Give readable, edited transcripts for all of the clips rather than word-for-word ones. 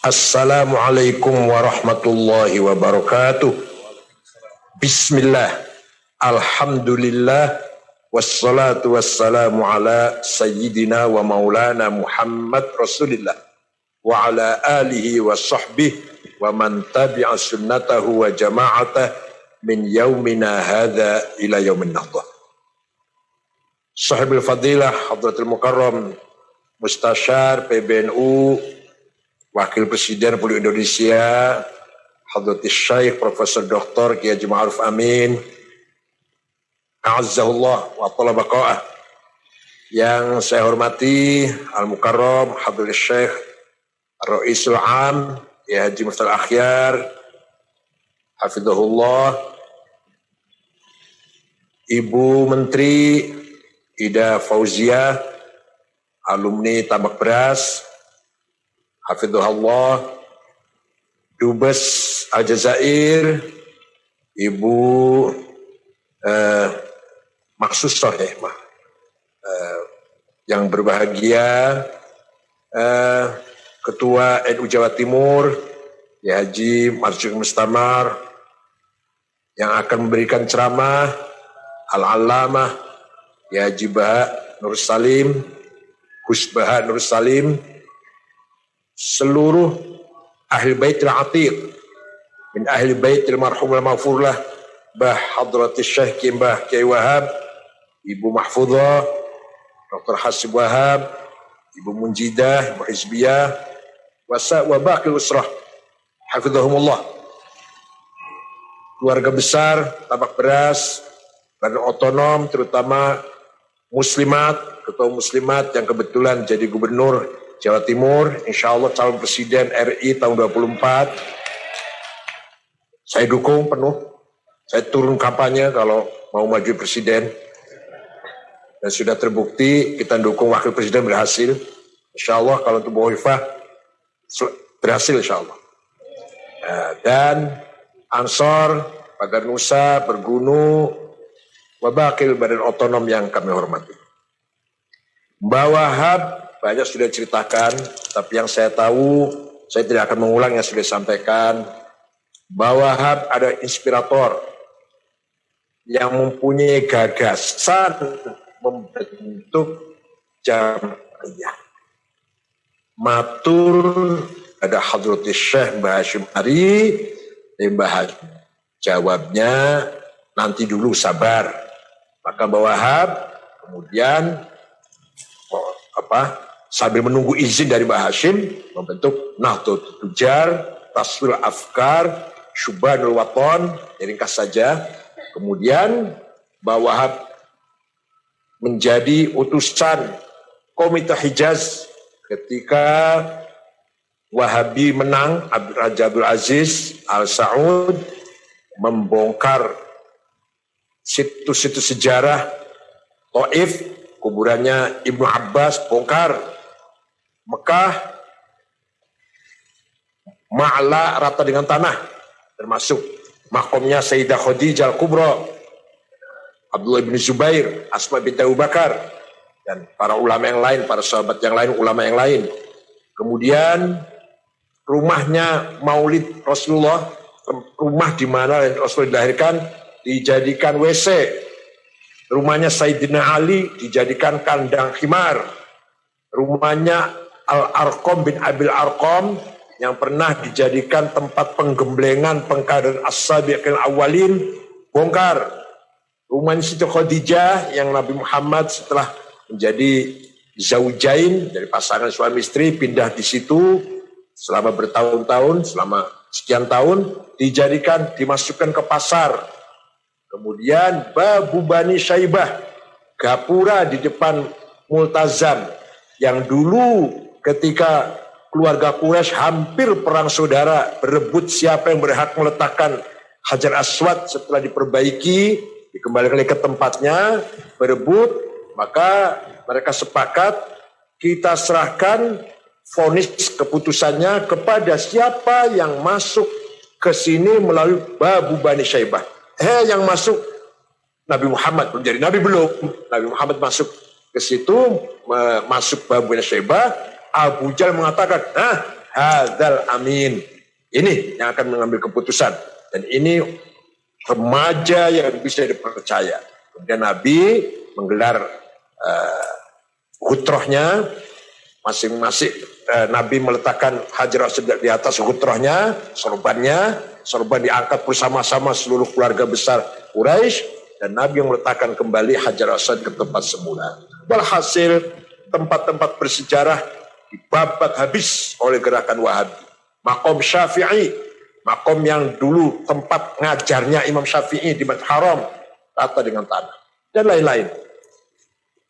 Assalamualaikum warahmatullahi wabarakatuh. Bismillah, alhamdulillah, wassalatu wassalamu ala sayyidina wa maulana Muhammad Rasulillah wa ala alihi wa sahbihi wa man tabi'a sunnatahu wa jama'atah min yaumina hadha ila yaumin nahdah. Sahibul fadilah Hadratul Mukarram Mustasyar PBNU Wakil Presiden Republik Indonesia Hadratus Syekh Profesor Dr. Kiai Haji Ma'ruf Amin A'azzahullah wa tala baqa'ah. Yang saya hormati Al-Mukarram Hadratus Syekh Ar-Ra'isul Am Kiai Haji Muftal Akhyar Hafizahullah, Ibu Menteri Ida Fauziah, alumni Tambak Beras Hafizahullah, Dubes Aljazair, Ibu Maksusah yang berbahagia, Ketua NU Jawa Timur, Ya Haji Marsyuk Mustamar, yang akan memberikan ceramah, Al-Allamah, Ya Haji Baha Nur Salim, Gus Baha Nur Salim, seluruh ahli baitil atiq min ahli baitil marhum al-maghfurlah Bah Hadratis Syekh Mbah Kiai Wahab, Ibu Mahfudzah, Dr. Hasib Wahab, Ibu Munjidah, Ibu Hizbiyah, wa baqil usrah hafizahumullah, keluarga besar Tambak Beras, badan otonom terutama muslimat, ketua muslimat yang kebetulan jadi gubernur Jawa Timur, insya Allah calon presiden RI tahun 2024. Saya dukung penuh, saya turun kampanye kalau mau maju presiden. Dan sudah terbukti kita dukung wakil presiden berhasil. Insya Allah kalau untuk Bu Hovifah berhasil insya Allah. Dan Ansor, Pagar Nusa, Bergunu, wabakil badan otonom yang kami hormati. Mbak Wahab banyak sudah diceritakan, tapi yang saya tahu, saya tidak akan mengulang yang sudah disampaikan. Mbak Wahab ada inspirator yang mempunyai gagasan membentuk jamaah. Matur ada Hadratus Syekh Mbah Hashim Ari, Mbah Hashim jawabnya nanti dulu sabar. Maka Mbak Wahab kemudian sambil menunggu izin dari Mbah Hashim membentuk Nahdlatul Tujar, Taswir Afkar, Syubanul Waton, ringkas saja. Kemudian Mbah Wahab menjadi utusan Komite Hijaz ketika Wahabi menang, Raja Abdul Aziz Al Saud membongkar situs-situs sejarah Taif, kuburannya Ibnu Abbas bongkar, Mekah, Ma'la rata dengan tanah, termasuk makomnya Sayyidah Khadijah Al-Kubra, Abdullah bin Zubair, Asma binti Abu Bakar, dan para ulama yang lain, para sahabat yang lain, ulama yang lain. Kemudian rumahnya Maulid Rasulullah, rumah di mana Rasul dilahirkan, dijadikan WC. Rumahnya Sayyidina Ali dijadikan kandang khimar. Rumahnya Al-Arqam bin Abil Arqam yang pernah dijadikan tempat penggemblengan pengkaderan as-sabiqil awwalin bongkar. Rumahnya Siti Khadijah yang Nabi Muhammad setelah menjadi zaujain dari pasangan suami istri pindah di situ selama bertahun-tahun, selama sekian tahun dijadikan, dimasukkan ke pasar. Kemudian Babu Bani Syaibah, gapura di depan Multazam yang dulu ketika keluarga Quraisy hampir perang saudara berebut siapa yang berhak meletakkan Hajar Aswad setelah diperbaiki, dikembalikan ke tempatnya, berebut, maka mereka sepakat kita serahkan vonis keputusannya kepada siapa yang masuk ke sini melalui Babu Bani Syaibah. Yang masuk Nabi Muhammad, belum jadi Nabi belum. Nabi Muhammad masuk ke situ, masuk Babu Bani Syaibah. Abu Jahal mengatakan, hadzal amin. Ini yang akan mengambil keputusan. Dan ini remaja yang bisa dipercaya. Kemudian Nabi menggelar hutrohnya, masing-masing Nabi meletakkan Hajar Aswad di atas hutrohnya, sorban diangkat bersama-sama seluruh keluarga besar Quraisy, dan Nabi yang meletakkan kembali Hajar Aswad ke tempat semula. Walhasil tempat-tempat bersejarah dibabat habis oleh gerakan Wahabi. Makom Syafi'i, makom yang dulu tempat ngajarnya Imam Syafi'i di Masjid Haram, rata dengan tanah, dan lain-lain.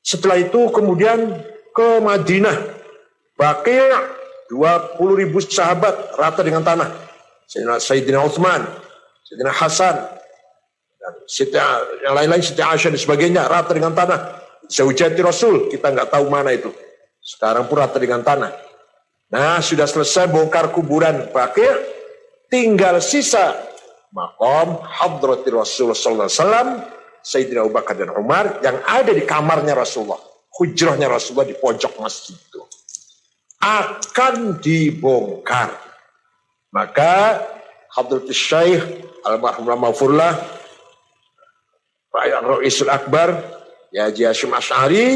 Setelah itu kemudian ke Madinah, Baqi' 20.000 sahabat rata dengan tanah. Sayyidina Utsman, Sayyidina Hasan, dan yang lain-lain, Siti Aisyah dan sebagainya rata dengan tanah. Zaujati Rasul, kita nggak tahu mana itu. Sekarang pun rata dengan tanah. Nah, sudah selesai bongkar kuburan Baqi', tinggal sisa makom Hadrati Rasulullah SAW, Sayyidina Abu Bakar dan Umar yang ada di kamarnya Rasulullah, hujrahnya Rasulullah di pojok masjid itu, akan dibongkar. Maka Hadratus Syekh Almarhum Mahfurullah Ra'isul Akbar ya Haji Hasyim Asy'ari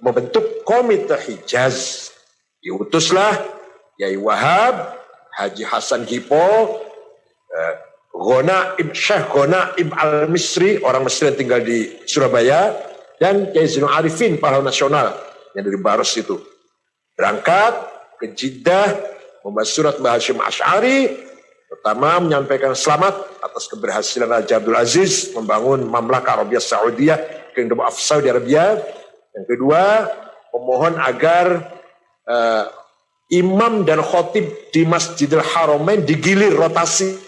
membentuk Komite Hijaz. Diutuslah Yai Wahab, Haji Hasan Gipo, Syekh Ghonaim Al-Misri, orang Mesir yang tinggal di Surabaya, dan Kiai Zainul Arifin, pahlawan nasional yang dari Baros itu. Berangkat ke Jeddah, membaca surat Mbah Hasyim Asy'ari, pertama menyampaikan selamat atas keberhasilan Raja Abdul Aziz membangun Mamlakah Arabia Saudiyah, Kingdom of Saudi Arabia. Yang kedua, memohon agar imam dan khotib di Masjidil Haramain digilir rotasi.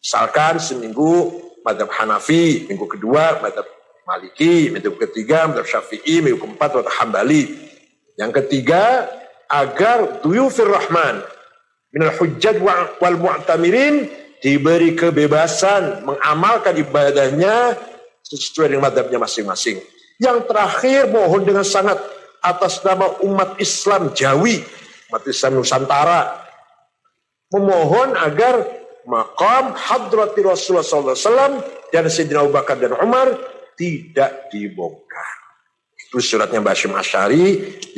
Misalkan seminggu mazhab Hanafi, minggu kedua mazhab Maliki, minggu ketiga mazhab Syafi'i, minggu keempat mazhab Hambali. Yang ketiga, agar duyufir rahman minal hujjaj wal mu'tamirin diberi kebebasan mengamalkan ibadahnya sesuai dengan mazhabnya masing-masing. Yang terakhir, mohon dengan sangat atas nama umat Islam Jawi, umat Islam Nusantara, memohon agar makam Hadrati Rasulullah SAW dan Sayyidina Abu Bakar dan Umar tidak dibongkar. Itu suratnya Mbah Hasyim Asy'ari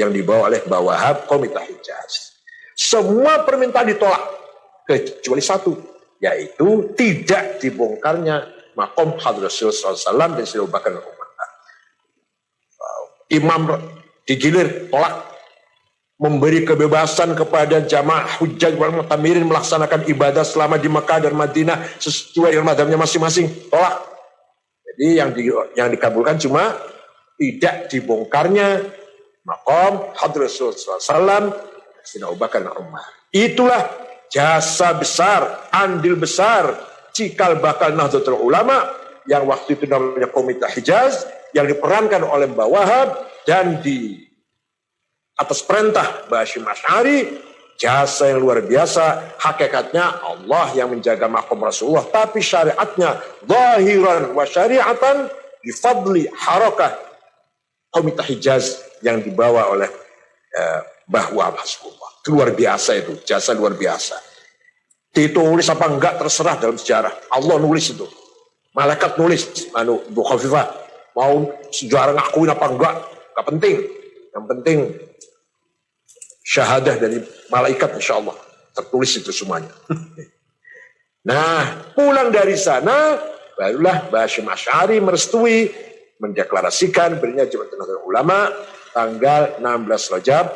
yang dibawa oleh Mbah Wahab, Komite Hijaz. Semua permintaan ditolak kecuali satu, yaitu tidak dibongkarnya makam Hadrati Rasulullah SAW dan Sayyidina Abu Bakar dan Umar. Imam digilir, tolak. Memberi kebebasan kepada jamaah hujjaj wal mu'tamirin melaksanakan ibadah selama di Mekah dan Madinah sesuai dengan mazhabnya masing-masing, tolak. Jadi yang dikabulkan cuma tidak dibongkarnya maqam Hadratus Rasulullah SAW, Sayyidina Abu Bakar dan Umar. Itulah jasa besar, andil besar, cikal bakal Nahdlatul Ulama yang waktu itu namanya Komite Hijaz, yang diperankan oleh Mbah Wahab, dan di atas perintah Mbah Hasyim Asy'ari, jasa yang luar biasa. Hakikatnya Allah yang menjaga makom Rasulullah, tapi syariatnya zahiran wa syariatan bifadli harakah Komite Hijaz yang dibawa oleh Mbah Wahab Hasbullah. Itu luar biasa, itu jasa luar biasa. Ditulis apa enggak terserah dalam sejarah. Allah nulis itu, malaikat nulis, Bu Khafifah mau sejarah ngakuin apa enggak penting. Yang penting syahadah dari malaikat, insya Allah tertulis itu semuanya. Nah, pulang dari sana barulah Mbah Hasyim Asy'ari merestui, mendeklarasikan berinya Jabatan Nahdlatul Ulama tanggal 16 Rajab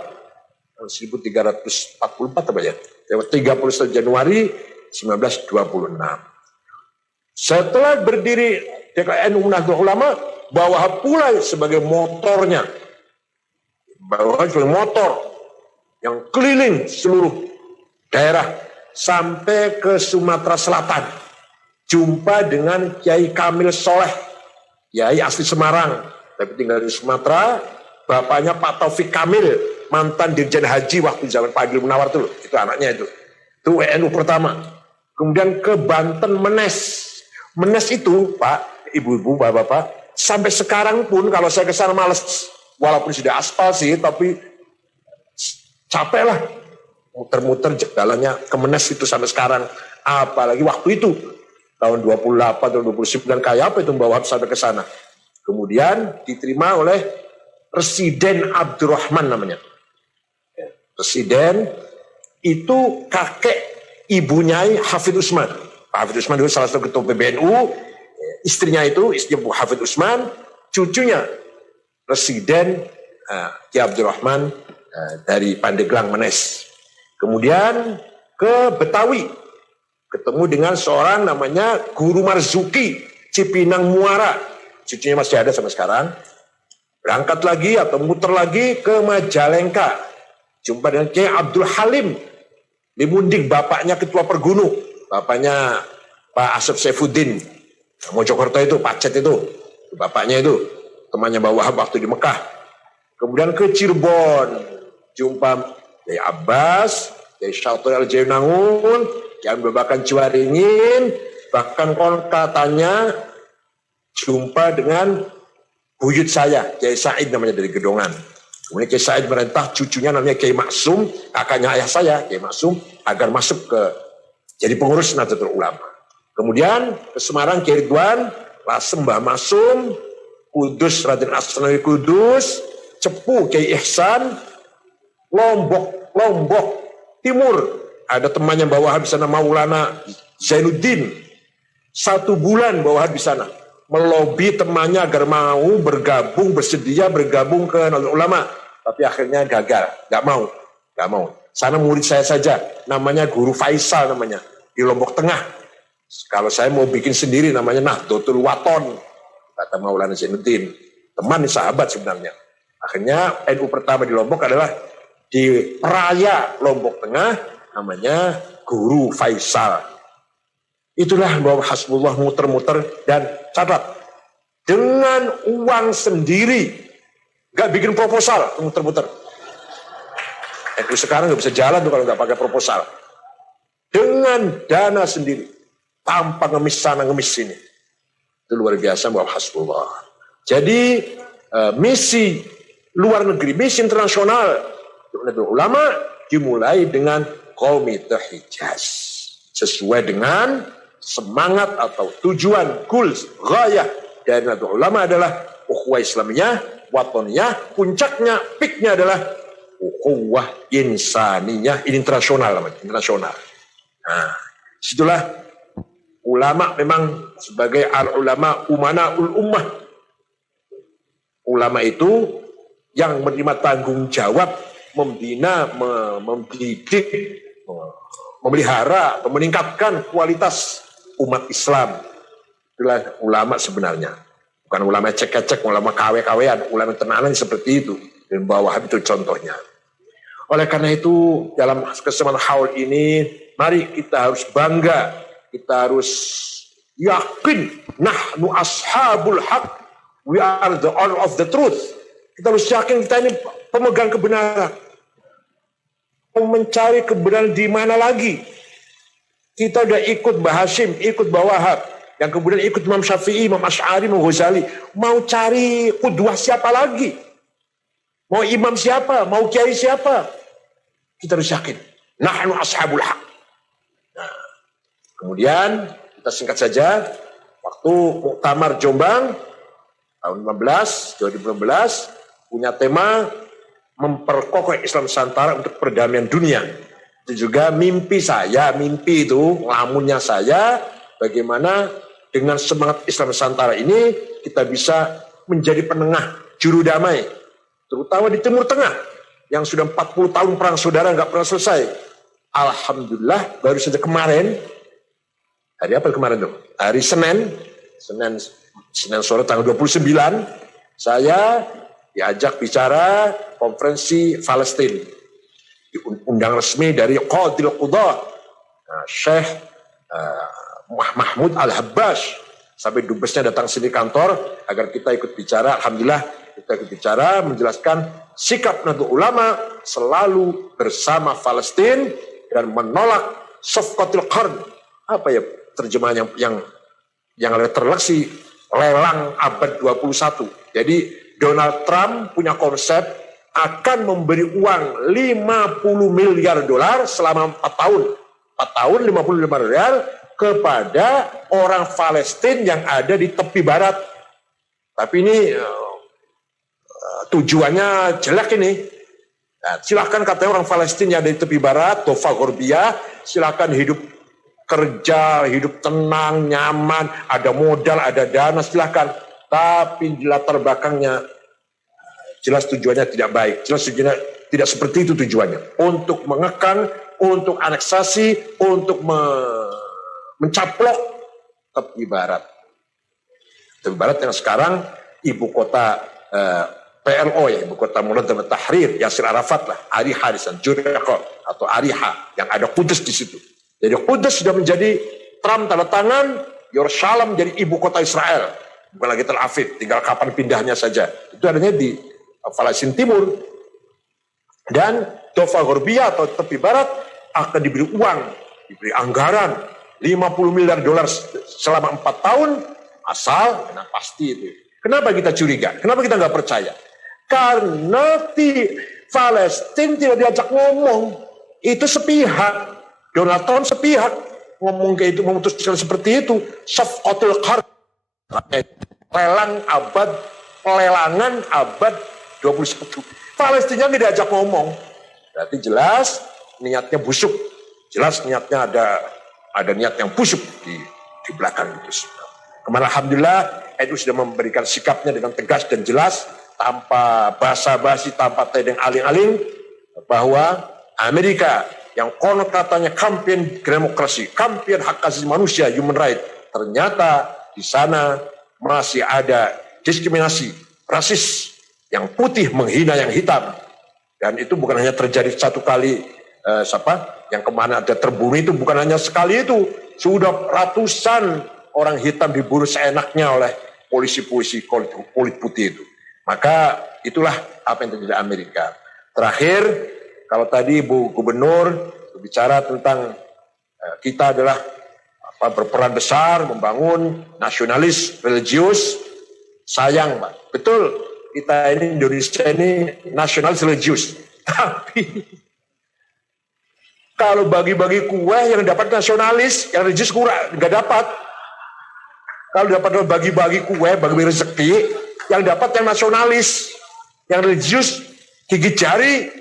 tahun 1344 apa ya? 31 Januari 1926. Setelah berdiri DKN Nahdlatul Ulama, bawa pula sebagai motornya, bawa sebagai motor yang keliling seluruh daerah sampai ke Sumatera Selatan, jumpa dengan Kiai Kamil Soleh, Kiai asli Semarang tapi tinggal di Sumatera. Bapaknya Pak Taufik Kamil, mantan Dirjen Haji waktu zaman Pak Agil Munawar itu anaknya itu WNU pertama. Kemudian ke Banten, Menes itu Pak, ibu-ibu, bapak-bapak, sampai sekarang pun kalau saya ke sana males, walaupun sudah aspal sih, tapi capek lah. muter-muter jalannya Kemenes itu sampai sekarang. Apalagi waktu itu tahun 28 atau 29 kayak apa itu Mbah Wahab sampai ke sana. Kemudian diterima oleh Residen Abdurrahman namanya. Residen itu kakek ibunya Hafid Usman. Hafid Usman itu salah satu ketua PBNU. Istrinya itu istri Hafid Usman, cucunya Residen Ki Abdurrahman dari Pandeglang Menes. Kemudian ke Betawi, ketemu dengan seorang namanya Guru Marzuki Cipinang Muara, cucunya masih ada sampai sekarang. Berangkat lagi atau muter lagi ke Majalengka, jumpa dengan Kiai Abdul Halim Limundik, bapaknya ketua Pergunu, bapaknya Pak Asep Saifuddin Mojokerto itu, Pacet itu, bapaknya itu, temannya Mbah Wahab waktu di Mekah. Kemudian ke Cirebon, jumpa Kiai Abbas, Kiai Syaikhul Al-Jainangun, Kiai Babakan Ciwaringin, bahkan katanya jumpa dengan buyut saya, Kiai Said namanya dari Gedongan. Kemudian Kiai Said merintah cucunya namanya Kiai Maksum, kakaknya ayah saya, Kiai Maksum, agar masuk ke jadi pengurus Nahdlatul Ulama. Kemudian ke Semarang, Kiai Ridwan, Lasem Mbah Maksum, Kudus Raden Asnawi Kudus, Cepu Kiai Ihsan, Lombok Timur, ada temannya Mbah Wahab di sana, Maulana Zainuddin. 1 bulan Mbah Wahab di sana, melobi temannya agar mau bergabung, bersedia bergabung ke Nahdlatul Ulama, tapi akhirnya gagal, nggak mau. Sana murid saya saja, namanya Guru Faisal namanya, di Lombok Tengah. Kalau saya mau bikin sendiri namanya Nahdlatul Waton, kata Maulana Zainuddin, teman sahabat sebenarnya. Akhirnya NU pertama di Lombok adalah di Peraya Lombok Tengah, namanya Guru Faisal. Itulah bahwa Hasbullah muter-muter, dan catat, dengan uang sendiri, gak bikin proposal, muter-muter. NU sekarang gak bisa jalan tuh kalau gak pakai proposal. Dengan dana sendiri, tanpa ngemis sana ngemis sini. Itu luar biasa bahwa Hasbullah. Jadi misi luar negeri, misi internasional Nahdlatul Ulama dimulai dengan Komite Hijaz, sesuai dengan semangat atau tujuan, goals, ghayah dari Nahdlatul Ulama adalah ukhuwah Islamiyah, watoniyah, puncaknya, peaknya adalah ukhuwah insaniyah, ini internasional namanya, internasional. Nah, situlah ulama memang sebagai al-ulama umanaul ummah. Ulama itu yang menerima tanggung jawab membina, mendidik, memelihara, meningkatkan kualitas umat Islam. Itulah ulama sebenarnya. Bukan ulama cek-cek, ulama kawe-kawean, ulama tenanan seperti itu. Dan Mbah Wahab itu contohnya. Oleh karena itu, dalam kesempatan haul ini, mari kita harus bangga, kita harus yakin, nahnu ashabul haq, we are the owner of the truth. Kita harus yakin kita ini pemegang kebenaran. Mencari kebenaran di mana lagi? Kita udah ikut Mbah Hashim, ikut Mbah Wahab, yang kemudian ikut Imam Syafi'i, Imam Asy'ari, Imam Ghazali. Mau cari qudwah siapa lagi? Mau imam siapa? Mau kiai siapa? Kita harus yakin. Nahnu ashabul haq. Nah, kemudian kita singkat saja, waktu Muktamar Jombang tahun 2015 punya tema memperkokoh Islam Nusantara untuk perdamaian dunia. Itu juga mimpi saya, mimpi itu ngelamunnya saya, bagaimana dengan semangat Islam Nusantara ini kita bisa menjadi penengah juru damai, terutama di Timur Tengah yang sudah 40 tahun perang saudara nggak pernah selesai. Alhamdulillah baru saja kemarin, hari apa kemarin tuh? Hari Senin sore tanggal 29, saya diajak bicara konferensi Palestina, undang resmi dari Qadil Qudah, Syekh Mahmud Al-Habbash, sampai dubesnya datang sini kantor agar kita ikut bicara. Alhamdulillah kita ikut bicara, menjelaskan sikap Nahdlatul Ulama selalu bersama Palestina dan menolak Safqatul Qarn. Apa ya terjemahan yang ada terleksi lelang abad 21. Jadi Donald Trump punya konsep akan memberi uang 50 miliar dolar selama 4 tahun. 4 tahun 50 miliar kepada orang Palestina yang ada di tepi barat. Tapi ini tujuannya jelek ini. Nah, silahkan katanya orang Palestina yang ada di tepi barat, Dofa Gorbia, silahkan hidup kerja, hidup tenang, nyaman, ada modal, ada dana, silahkan. Tapi di latar belakangnya jelas tujuannya tidak baik. Jelas tujuannya tidak seperti itu tujuannya. Untuk mengekang, untuk aneksasi, untuk mencaplok tepi barat. Tepi barat yang sekarang ibu kota PLO ya, ibu kota Munadzamat Tahrir, Yasir Arafat lah, Ariha di sana, Jericho atau Ariha, yang ada Kudus di situ. Jadi Kudus sudah menjadi Trump tanda tangan, Yerusalem menjadi ibu kota Israel. Bukan lagi Tel Aviv, tinggal kapan pindahnya saja. Itu adanya di Palestina Timur. Dan Dofa Gorbia atau tepi barat akan diberi uang, diberi anggaran 50 miliar dolar selama 4 tahun, asal, nah pasti itu. Kenapa kita curiga? Kenapa kita nggak percaya? Karena Palestina tidak diajak ngomong. Itu sepihak. Donald Trump sepihak ngomong kayak itu, memutuskan seperti itu. Safqatul Qarn, pelelangan abad 21. Palestina tidak diajak ngomong. Berarti jelas niatnya busuk. Jelas niatnya ada niat yang busuk di belakang itu. Kemarin alhamdulillah NU sudah memberikan sikapnya dengan tegas dan jelas, tanpa basa-basi, tanpa tedeng aling-aling, bahwa Amerika yang konon katanya kampion demokrasi, kampion hak asasi manusia, human right, ternyata di sana masih ada diskriminasi, rasis, yang putih menghina yang hitam. Dan itu bukan hanya terjadi satu kali, yang kemana ada terbunuh itu bukan hanya sekali itu, sudah ratusan orang hitam dibunuh seenaknya oleh polisi-polisi kulit putih itu. Maka itulah apa yang terjadi di Amerika. Terakhir, kalau tadi Bu Gubernur berbicara tentang kita adalah berperan besar membangun nasionalis religius, sayang Pak, betul kita ini Indonesia ini nasionalis religius, tapi kalau bagi-bagi kue yang dapat nasionalis, yang religius kurang, nggak dapat. Kalau dapat bagi-bagi kue, bagi rezeki, yang dapat yang nasionalis, yang religius, gigit jari,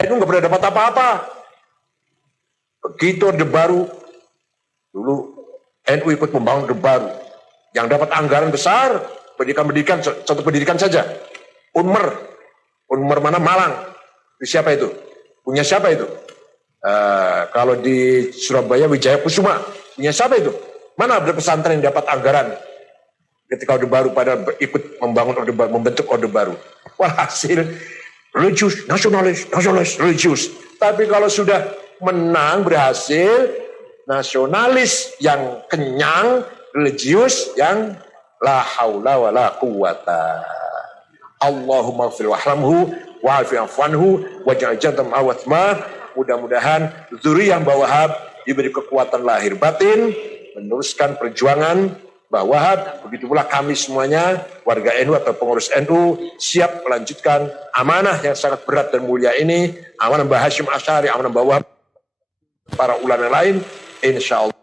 NU nggak pernah dapat apa-apa. Begitu Orde Baru, dulu NU ikut membangun Orde Baru, yang dapat anggaran besar, pendidikan, contoh pendidikan saja, Unmer mana Malang, itu siapa itu? Punya siapa itu? Kalau di Surabaya Wijaya Kusuma, punya siapa itu? Mana ada pesantren yang dapat anggaran ketika Orde Baru pada ikut membangun Orde Baru, membentuk Orde Baru. Walhasil religius, nasionalis, religius. Tapi kalau sudah menang, berhasil, nasionalis yang kenyang, religius yang la haula wa la quwata. Allahumma fil wahlamhu wa'afi anhu waj'al jantam awatma. Mudah-mudahan zuriyah Mbah Wahab diberi kekuatan lahir batin, meneruskan perjuangan Mbah Wahab. Begitu pula kami semuanya, warga NU atau pengurus NU, siap melanjutkan amanah yang sangat berat dan mulia ini, amanah Mbah Hasyim Asy'ari, amanah Mbah Wahab, para ulama lain, insya Allah.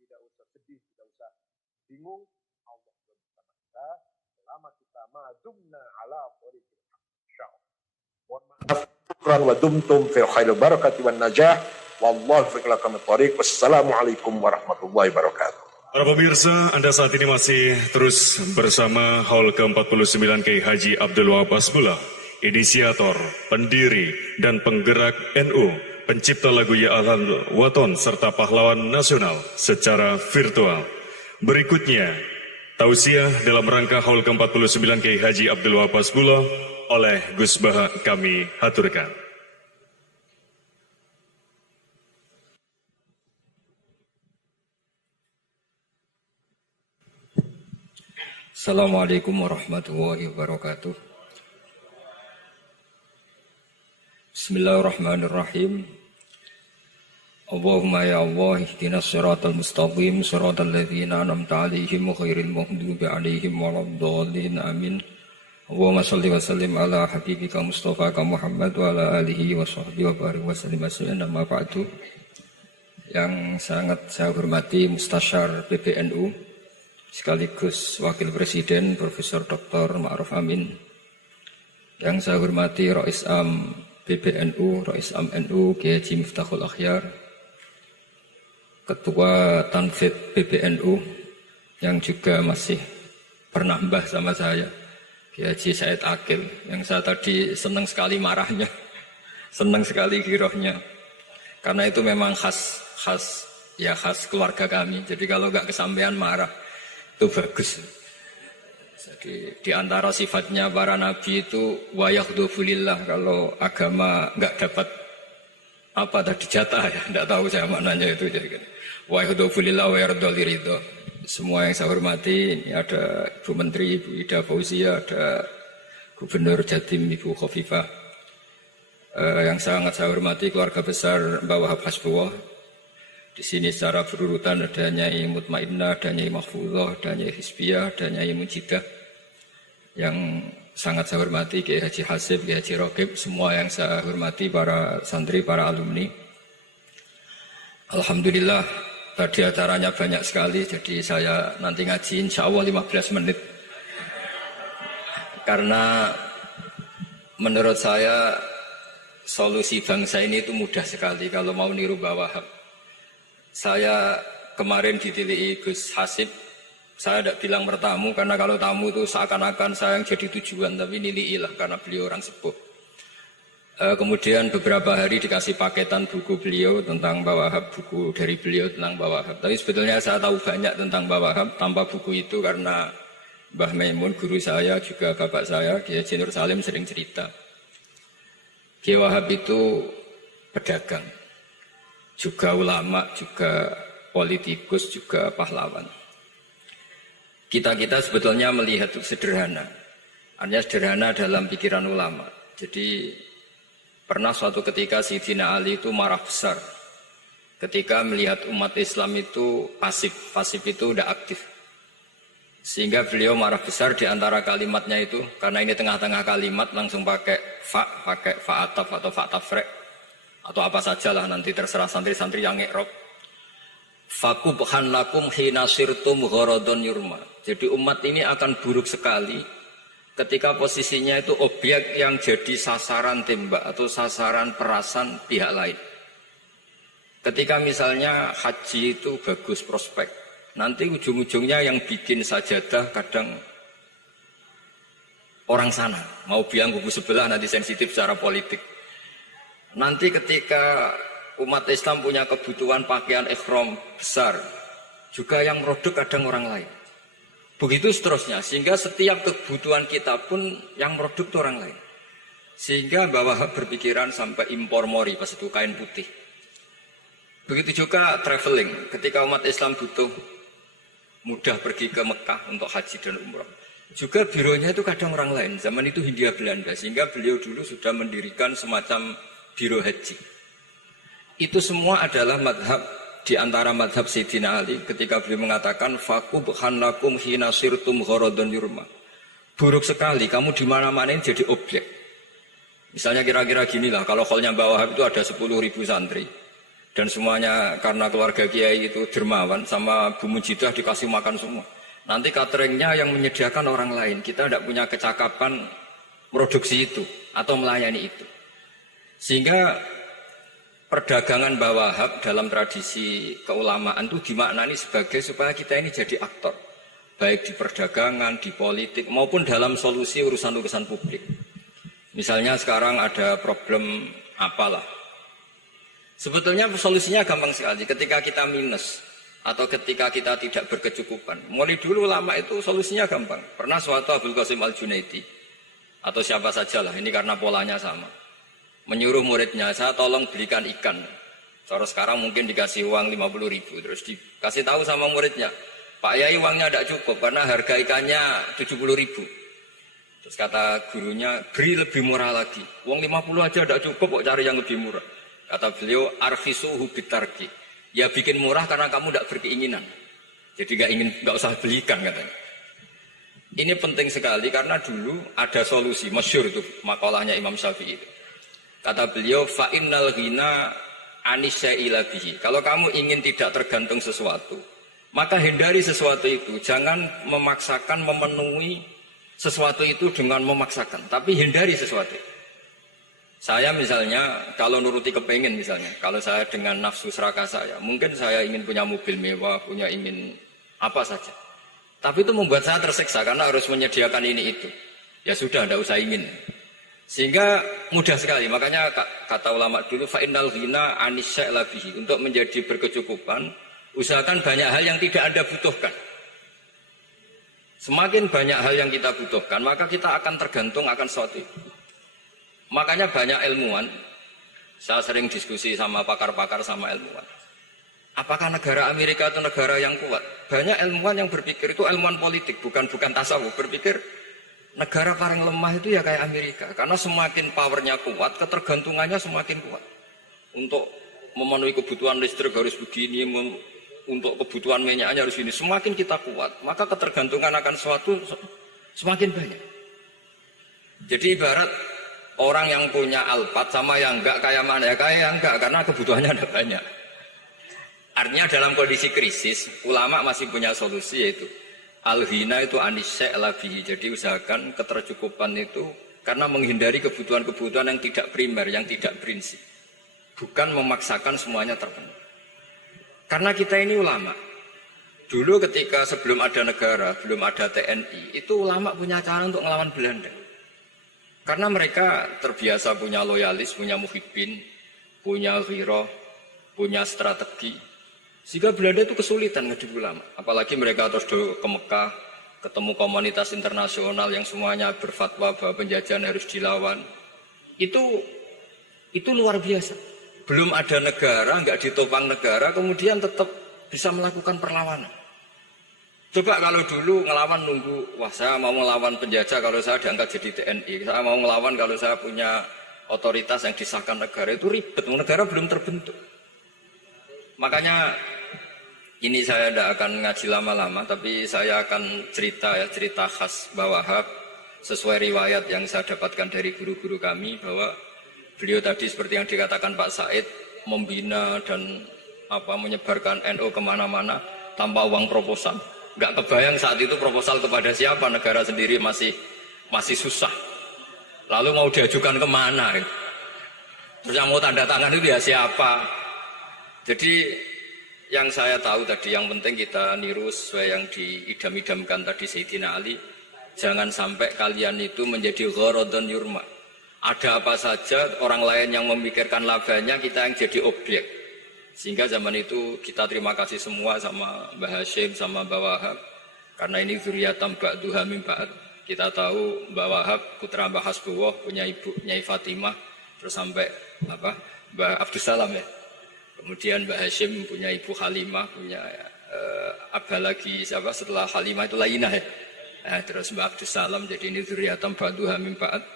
Tidak usah sedih, tidak usah bingung. Allah bersama kita selama kita madumna ala thoriqil haq. Insyaallah. Mohon maaf. Syukran wa dumtum fil khair barakati wan najah. Wallahu fi lakum thoriq. Wassalamualaikum warahmatullahi wabarakatuh. Para pemirsa, Anda saat ini masih terus bersama Haul ke-49 Kiai Haji Abdul Wahab Hasbullah, inisiator, pendiri, dan penggerak NU, pencipta lagu Ya Ahlal Waton, serta pahlawan nasional secara virtual. Berikutnya, tausiah dalam rangka Haul ke-49 Kiai Haji Abdul Wahab Hasbullah oleh Gus Baha kami haturkan. Assalamualaikum warahmatullahi wabarakatuh. Bismillahirrahmanirrahim. Allahumma ya Allah ihdinas siratal mustaqim siratal ladzina an'amta 'alaihim ghairil maghdubi 'alaihim waladdallin amin. Allahumma shalli wa sallim ala habibika Mustafa Muhammad wa ala alihi wa sahbihi wa barik wa sallim amma ba'du. Yang sangat saya hormati Mustasyar PBNU sekaligus Wakil Presiden Profesor Dr. Ma'ruf Amin. Yang saya hormati Rais Am PBNU, Rais Am NU Kiai Haji Miftahul Akhyar, Ketua Tanfid PBNU yang juga masih pernah mbah sama saya, Kiai Haji Said Akil, yang saya tadi senang sekali marahnya, senang sekali girohnya, karena itu memang khas keluarga kami. Jadi kalau nggak kesampaian marah itu bagus. Jadi di antara sifatnya para nabi itu wayakhdufulillah, kalau agama nggak dapat apa tadi jatah ya, nggak tahu saya maknanya itu. Jadi wayakhdufulillah wayardoliridho. Semua yang saya hormati, ini ada Ibu Menteri, Ibu Ida Fauzia, ada Gubernur Jatim Ibu Khofifah. Yang sangat saya hormati keluarga besar Mbak Wahab Hasbullah. Di sini secara berurutan ada Nyai Mutmainnah, ada Nyai Mahfuzah, ada Nyai Hizbiyah, ada Nyai Mujidah. Yang sangat saya hormati Kiai Haji Hasib, Kiai Haji Rokib, semua yang saya hormati para santri, para alumni. Alhamdulillah tadi acaranya banyak sekali, jadi saya nanti ngaji insya Allah 15 menit. Karena menurut saya solusi bangsa ini itu mudah sekali kalau mau niru Mbah Wahab. Saya kemarin ditilihi Gus Hasib, saya tidak bilang bertamu, karena kalau tamu itu seakan-akan saya yang jadi tujuan, tapi niliilah karena beliau orang sepuh. Kemudian beberapa hari dikasih paketan buku beliau tentang Mbah Wahab, buku dari beliau tentang Mbah Wahab. Tapi sebetulnya saya tahu banyak tentang Mbah Wahab tanpa buku itu, karena Mbah Maimun, guru saya, juga bapak saya, Kiai Haji Nur Salim sering cerita. Kiai Wahab itu pedagang, juga ulama, juga politikus, juga pahlawan. Kita sebetulnya melihat itu sederhana. Hanya sederhana dalam pikiran ulama. Jadi pernah suatu ketika Sayyidina Ali itu marah besar ketika melihat umat Islam itu pasif itu tidak aktif. Sehingga beliau marah besar di antara kalimatnya itu, karena ini tengah-tengah kalimat langsung pakai fa'ataf atau fa'tafrek atau apa sajalah, nanti terserah santri-santri yang nge'rob. Fakubhan lakum hina sirtum gharadun yurma. Jadi umat ini akan buruk sekali ketika posisinya itu objek yang jadi sasaran tembak atau sasaran perasan pihak lain. Ketika misalnya haji itu bagus prospek, nanti ujung-ujungnya yang bikin sajadah kadang orang sana, mau bilang kubu sebelah, nanti sensitif secara politik. Nanti ketika umat Islam punya kebutuhan pakaian ihram besar, juga yang produk kadang orang lain. Begitu seterusnya, sehingga setiap kebutuhan kita pun yang produk itu orang lain. Sehingga Mbah Wahab berpikiran sampai impor mori, pas itu kain putih. Begitu juga traveling, ketika umat Islam butuh mudah pergi ke Mekah untuk haji dan umrah. Juga bironya itu kadang orang lain, zaman itu Hindia Belanda, sehingga beliau dulu sudah mendirikan semacam biro haji. Itu semua adalah madhab, di antara madhab Sayyidina Ali ketika beliau mengatakan fakubhan lakum hina sirtum gharadun yurma. Buruk sekali kamu di mana-mana ini jadi objek. Misalnya kira-kira ginilah, kalau hallnya Mbah Wahab itu ada 10.000 santri dan semuanya karena keluarga kiai itu dermawan, sama Bu Mujidah dikasih makan semua. Nanti cateringnya yang menyediakan orang lain, kita tidak punya kecakapan produksi itu atau melayani itu. Sehingga perdagangan Mbah Wahab dalam tradisi keulamaan itu dimaknani sebagai supaya kita ini jadi aktor, baik di perdagangan, di politik, maupun dalam solusi urusan-urusan publik. Misalnya sekarang ada problem apalah, sebetulnya solusinya gampang sekali. Ketika kita minus atau ketika kita tidak berkecukupan, mulai dulu ulama itu solusinya gampang. Pernah suatu Abdul Qasim Al-Junaidi atau siapa sajalah, ini karena polanya sama, menyuruh muridnya, saya tolong belikan ikan. Cara sekarang mungkin dikasih uang 50.000, terus dikasih tahu sama muridnya, Pak Yai uangnya tidak cukup karena harga ikannya 70.000. Terus kata gurunya, beri lebih murah lagi. Uang 50 aja tidak cukup, kok cari yang lebih murah. Kata beliau, arkhisuhu bitarki. Ya bikin murah karena kamu tidak berkeinginan. Jadi nggak usah belikan katanya. Ini penting sekali karena dulu ada solusi, masyhur itu makalahnya Imam Syafi'i itu. Kata beliau, fa innal ghina anisya'ila bihi. Kalau kamu ingin tidak tergantung sesuatu, maka hindari sesuatu itu. Jangan memaksakan memenuhi sesuatu itu dengan memaksakan, tapi hindari sesuatu. Saya misalnya, kalau nuruti kepingin misalnya, kalau saya dengan nafsu serakah saya, mungkin saya ingin punya mobil mewah, ingin apa saja. Tapi itu membuat saya tersiksa karena harus menyediakan ini itu. Ya sudah, tidak usah ingin. Sehingga mudah sekali, makanya kata ulama dulu, fa'innal ghina anisya'la bihi. Untuk menjadi berkecukupan, usahakan banyak hal yang tidak Anda butuhkan. Semakin banyak hal yang kita butuhkan, maka kita akan tergantung akan sesuatu itu. Makanya banyak ilmuwan, saya sering diskusi sama pakar-pakar sama ilmuwan. Apakah negara Amerika itu negara yang kuat? Banyak ilmuwan yang berpikir itu ilmuwan politik, bukan tasawuf. Berpikir negara paling lemah itu ya kayak Amerika. Karena semakin powernya kuat, ketergantungannya semakin kuat. Untuk memenuhi kebutuhan listrik harus begini, untuk kebutuhan minyaknya harus ini. Semakin kita kuat, maka ketergantungan akan sesuatu semakin banyak. Jadi ibarat orang yang punya Alphard sama yang enggak kayak mana ya? Kayak yang enggak, karena kebutuhannya ada banyak. Artinya dalam kondisi krisis, ulama masih punya solusi, yaitu al-ghina itu anisya'la bihi. Jadi usahakan ketercukupan itu karena menghindari kebutuhan-kebutuhan yang tidak primer, yang tidak prinsip. Bukan memaksakan semuanya terpenuhi. Karena kita ini ulama. Dulu ketika sebelum ada negara, belum ada TNI, itu ulama punya cara untuk melawan Belanda. Karena mereka terbiasa punya loyalis, punya muhibbin, punya ghirah, punya strategi. Sehingga Belanda itu kesulitan ngedip ulama. Apalagi mereka terus ke Mekah, ketemu komunitas internasional yang semuanya berfatwa bahwa penjajahan harus dilawan. Itu luar biasa. Belum ada negara, nggak ditopang negara, kemudian tetap bisa melakukan perlawanan. Coba kalau dulu ngelawan nunggu, wah saya mau ngelawan penjajah kalau saya diangkat jadi TNI, saya mau ngelawan kalau saya punya otoritas yang disahkan negara, itu ribet, negara belum terbentuk. Makanya ini saya tidak akan ngaji lama-lama, tapi saya akan cerita khas Mbah Wahab sesuai riwayat yang saya dapatkan dari guru-guru kami, bahwa beliau tadi seperti yang dikatakan Pak Said, membina dan menyebarkan NU kemana-mana tanpa uang proposal. Nggak kebayang saat itu proposal kepada siapa, negara sendiri masih susah. Lalu mau diajukan kemana? Terus yang mau tanda tangan itu ya siapa? Jadi yang saya tahu tadi, yang penting kita niru sesuai yang diidam-idamkan tadi Sayyidina Ali. Jangan sampai kalian itu menjadi gharadun yurma. Ada apa saja orang lain yang memikirkan labanya, kita yang jadi objek. Sehingga zaman itu kita terima kasih semua sama Mbah Hashim, sama Mbah Wahab. Karena ini zuriyatam ba'duha min ba'd. Kita tahu Mbah Wahab putra Mbah Hasbullah, punya ibu Nyai Fatimah, terus sampai Mbah Abdus Salam ya. Kemudian Mbah Hashim punya ibu Halimah, punya lagi siapa setelah Halimah itu Lainah ya. Terus Mbah Abdus Salam, jadi ini zuriyatam ba'duha min ba'd.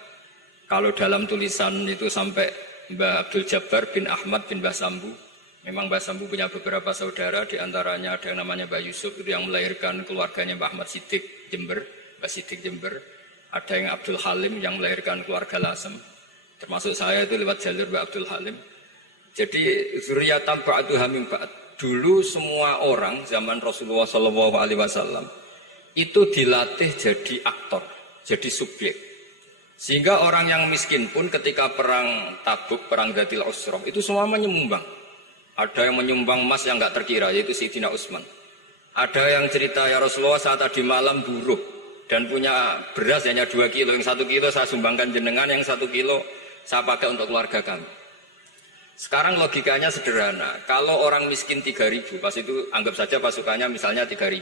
Kalau dalam tulisan itu sampai Mbah Abdul Jabbar bin Ahmad bin Mbah Sambu. Memang Mbah Sambu punya beberapa saudara, diantaranya ada yang namanya Mbah Yusuf, itu yang melahirkan keluarganya Mbah Ahmad Siddiq Jember, Mbah Siddiq Jember. Ada yang Abdul Halim yang melahirkan keluarga Lasem, termasuk saya itu lewat jalur Mbah Abdul Halim. Jadi zuriyatam ba'duha min ba'd. Dulu semua orang zaman Rasulullah SAW itu dilatih jadi aktor, jadi subjek. Sehingga orang yang miskin pun ketika perang Tabuk, perang Dzatil Usrah, itu semua menyumbang. Ada yang menyumbang emas yang nggak terkira, yaitu Sayyidina Utsman. Ada yang cerita, ya Rasulullah saat tadi malam buruh dan punya beras hanya 2 kilo, yang 1 kilo saya sumbangkan jenengan, yang 1 kilo saya pakai untuk keluarga kami. Sekarang logikanya sederhana, kalau orang miskin 3.000, pas itu anggap saja pasukannya misalnya 3.000.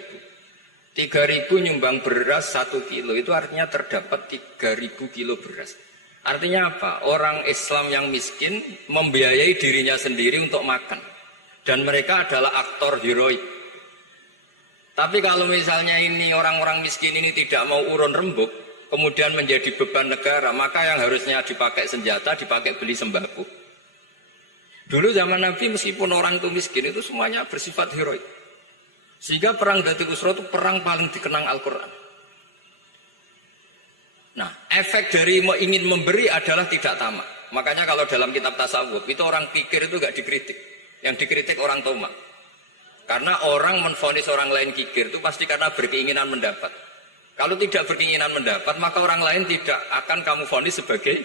3.000 nyumbang beras 1 kilo, itu artinya terdapat 3.000 kilo beras. Artinya apa? Orang Islam yang miskin membiayai dirinya sendiri untuk makan. Dan mereka adalah aktor heroik. Tapi kalau misalnya ini orang-orang miskin ini tidak mau urun rembuk, kemudian menjadi beban negara, maka yang harusnya dipakai senjata, dipakai beli sembako. Dulu zaman Nabi meskipun orang itu miskin itu semuanya bersifat heroik. Sehingga perang Dhatul Usra itu perang paling dikenang Al-Quran. Nah, efek dari ingin memberi adalah tidak tamak. Makanya kalau dalam kitab tasawuf itu orang pikir itu gak dikritik. Yang dikritik orang tamak. Karena orang menvonis orang lain kikir itu pasti karena berkeinginan mendapat. Kalau tidak berkeinginan mendapat, maka orang lain tidak akan kamu vonis sebagai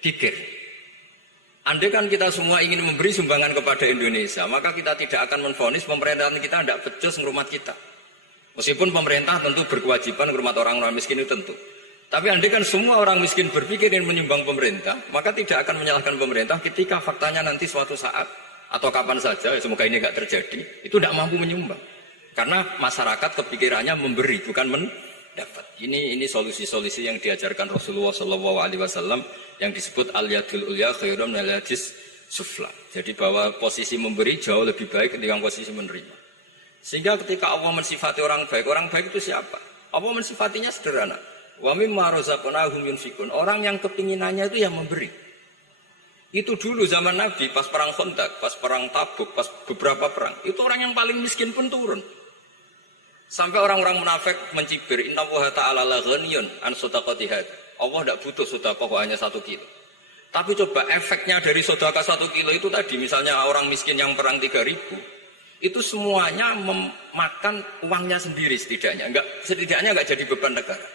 kikir. Andai kan kita semua ingin memberi sumbangan kepada Indonesia, maka kita tidak akan menvonis pemerintahan kita tidak becus ngurmat kita. Meskipun pemerintah tentu berkewajiban ngurmat orang-orang miskin itu tentu. Tapi andai kan semua orang miskin berpikir ingin menyumbang pemerintah, maka tidak akan menyalahkan pemerintah ketika faktanya nanti suatu saat atau kapan saja, semoga ini tidak terjadi, itu tidak mampu menyumbang. Karena masyarakat kepikirannya memberi, bukan mendapat. Ini solusi-solusi yang diajarkan Rasulullah SAW yang disebut al-yadul ulya khairum minal yadis sufla. Jadi bahwa posisi memberi jauh lebih baik ketimbang posisi menerima. Sehingga ketika Allah mensifati orang baik itu siapa? Allah mensifatinya sederhana. Wa mimma razaqnahum yunfikun. Orang yang kepinginannya itu yang memberi. Itu dulu zaman Nabi pas perang Khandaq, pas perang Tabuk, pas beberapa perang. Itu orang yang paling miskin pun turun. Sampai orang-orang munafik mencibir, Inna Allaha ta'ala la ghaniyun an sadaqati hadza. Allah tidak butuh sedekah hanya 1 kilo. Tapi coba efeknya dari sedekah 1 kilo itu tadi, misalnya orang miskin yang perang 3.000, itu semuanya memakan uangnya sendiri setidaknya enggak jadi beban negara.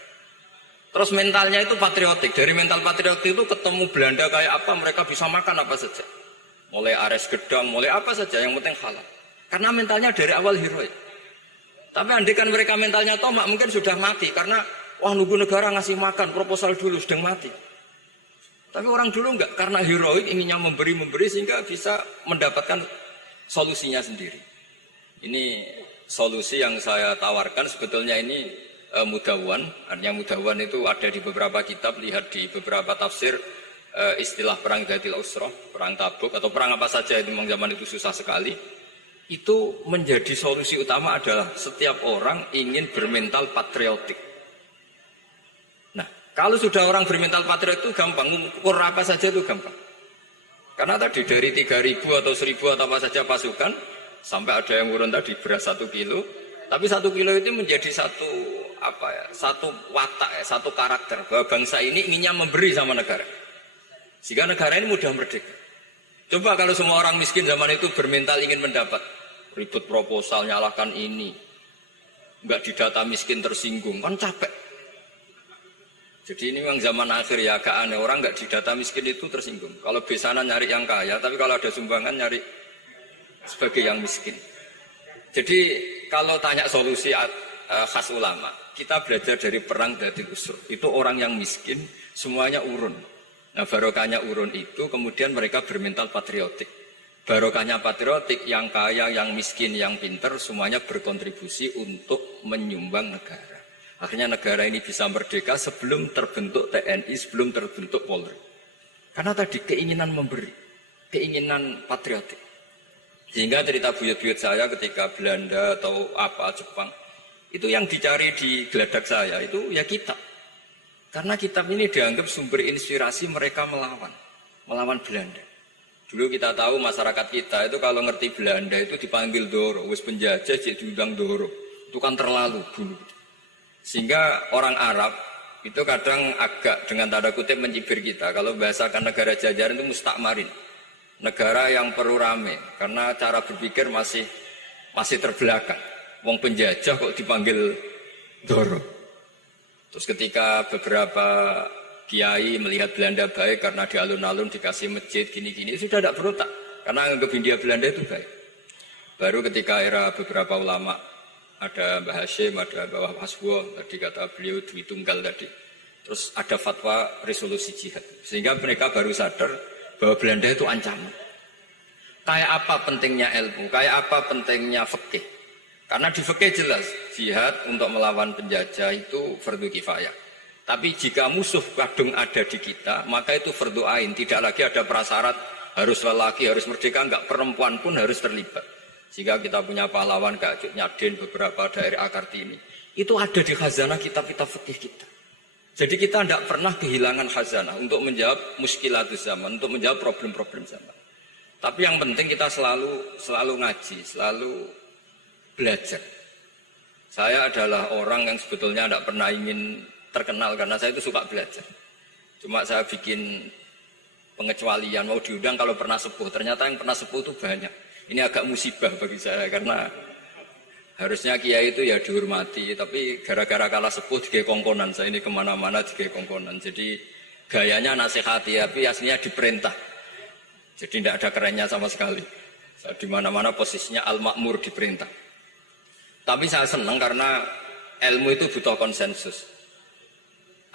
Terus mentalnya itu patriotik. Dari mental patriotik itu ketemu Belanda kayak apa, mereka bisa makan apa saja. Mulai ares gedang, mulai apa saja, yang penting halal. Karena mentalnya dari awal heroik. Tapi andai kan mereka mentalnya tomak mungkin sudah mati karena wah nunggu negara ngasih makan, proposal dulu sedang mati. Tapi orang dulu enggak, karena heroik inginnya memberi sehingga bisa mendapatkan solusinya sendiri. Ini solusi yang saya tawarkan sebetulnya ini mudawwan. Artinya mudawwan itu ada di beberapa kitab, lihat di beberapa tafsir istilah perang Dhatul Usra, perang Tabuk atau perang apa saja itu memang zaman itu susah sekali. Itu menjadi solusi utama adalah setiap orang ingin bermental patriotik. Nah, kalau sudah orang bermental patriotik itu gampang, ukur apa saja itu gampang. Karena tadi dari 3.000 atau 1.000 atau apa saja pasukan, sampai ada yang urun tadi beras 1 kilo, tapi 1 kilo itu menjadi satu watak, satu karakter bahwa bangsa ini inginnya memberi sama negara. Sehingga negara ini mudah merdeka. Coba kalau semua orang miskin zaman itu bermental ingin mendapat, ribut proposal, nyalahkan ini, enggak didata miskin tersinggung, kan capek. Jadi ini memang zaman akhir ya, agak aneh, orang enggak didata miskin itu tersinggung. Kalau besanan nyari yang kaya, tapi kalau ada sumbangan nyari sebagai yang miskin. Jadi kalau tanya solusi khas ulama, kita belajar dari perang Dhatul Usra. Itu orang yang miskin semuanya urun. Nah barokahnya urun itu kemudian mereka bermental patriotik. Barokahnya patriotik, yang kaya, yang miskin, yang pinter semuanya berkontribusi untuk menyumbang negara. Akhirnya negara ini bisa merdeka sebelum terbentuk TNI, sebelum terbentuk Polri. Karena tadi keinginan memberi, keinginan patriotik. Sehingga cerita buyut-buyut saya ketika Belanda atau apa Jepang, itu yang dicari di geladak saya itu ya kitab. Karena kitab ini dianggap sumber inspirasi mereka melawan Belanda. Dulu kita tahu masyarakat kita itu kalau ngerti Belanda itu dipanggil Doro, wis penjajah jadi diundang Doro. Itu kan terlalu dulu. Sehingga orang Arab itu kadang agak dengan tanda kutip mencibir kita. Kalau bahasakan negara jajahan itu mustakmarin. Negara yang perlu rame karena cara berpikir masih terbelakang. Wong penjajah kok dipanggil Doro. Terus ketika beberapa kiai melihat Belanda baik karena di alun-alun dikasih masjid gini-gini, sudah tidak berotak karena anggap Hindia Belanda itu baik. Baru ketika era beberapa ulama, ada Mbah Hashim, ada Mbah Hasbuh, tadi kata beliau Dwi Tunggal tadi. Terus ada fatwa resolusi jihad. Sehingga mereka baru sadar bahwa Belanda itu ancaman. Kayak apa pentingnya ilmu, kayak apa pentingnya fikih. Karena di fikih jelas, jihad untuk melawan penjajah itu fardu kifayah. Tapi jika musuh kadung ada di kita, maka itu fardu ain. Tidak lagi ada prasyarat harus lelaki, harus merdeka, enggak, perempuan pun harus terlibat. Jika kita punya pahlawan kayak Cuk Nyadin, beberapa daerah Kartini, itu ada di khazanah kitab-kitab fikih kita. Jadi kita tidak pernah kehilangan khazanah untuk menjawab muskilatus zaman, untuk menjawab problem-problem zaman. Tapi yang penting kita selalu ngaji, selalu belajar. Saya adalah orang yang sebetulnya tidak pernah ingin terkenal karena saya itu suka belajar. Cuma saya bikin pengecualian, mau diundang kalau pernah sepuh. Ternyata yang pernah sepuh itu banyak. Ini agak musibah bagi saya karena harusnya kiai itu ya dihormati. Tapi gara-gara kalah sepuh digawe kongkonan. Saya ini kemana-mana digawe kongkonan. Jadi gayanya nasihati, tapi aslinya diperintah. Jadi tidak ada kerennya sama sekali. Di mana-mana posisinya al-makmur diperintah. Tapi saya senang karena ilmu itu butuh konsensus.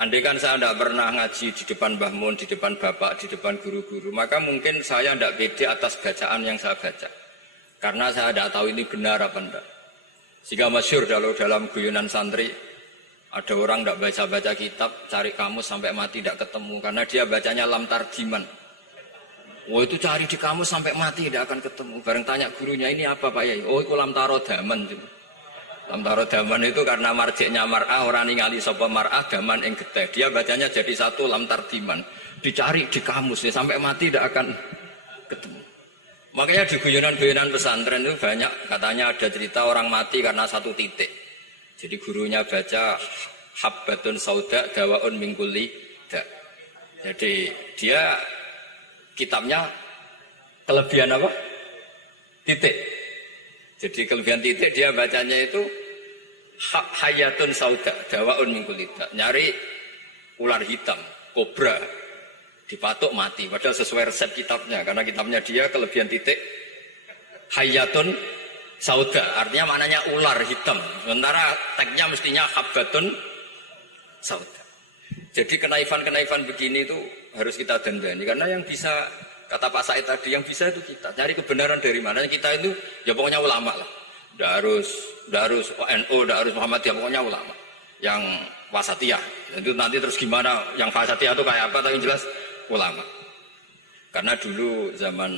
Andai kan saya tidak pernah ngaji di depan Mbah Mun, di depan bapak, di depan guru-guru, maka mungkin saya tidak pede atas bacaan yang saya baca. Karena saya tidak tahu ini benar apa tidak. Sehingga masyhur dalam guyonan santri, ada orang tidak baca-baca kitab, cari kamus sampai mati tidak ketemu. Karena dia bacanya lam tarjiman. Oh itu cari di kamus sampai mati tidak akan ketemu. Bareng tanya gurunya, ini apa Pak Yai? Oh itu lam tarodaman. Lam tarodaman itu karena marjiknya mar'ah, orang ningali sapa mar'ah, daman ing getih. Dia bacanya jadi satu lam tarjiman. Dicari di kamus ya, sampai mati tidak akan ketemu. Makanya di guyonan-guyonan pesantren itu banyak, katanya ada cerita orang mati karena satu titik. Jadi gurunya baca habbatun sauda dawaun min kulli da. Jadi dia kitabnya kelebihan apa? Titik. Jadi kelebihan titik dia bacanya itu hayatun sauda dawaun min kulli da. Nyari ular hitam, kobra, dipatok mati. Padahal sesuai resep kitabnya, karena kitabnya dia kelebihan titik hayatun sauda, artinya maknanya ular hitam. Sementara tagnya mestinya habbatun sauda. Jadi kenaifan-kenaifan begini itu harus kita dandani, karena yang bisa, kata Pak Said tadi, yang bisa itu kita. Cari kebenaran dari mana? Kita itu ya pokoknya ulama lah. Tidak harus NU, tidak harus Muhammadiyah, pokoknya ulama. Yang wasatiyah. Itu nanti terus gimana? Yang wasatiyah itu kayak apa? Tapi yang jelas ulama. Karena dulu zaman,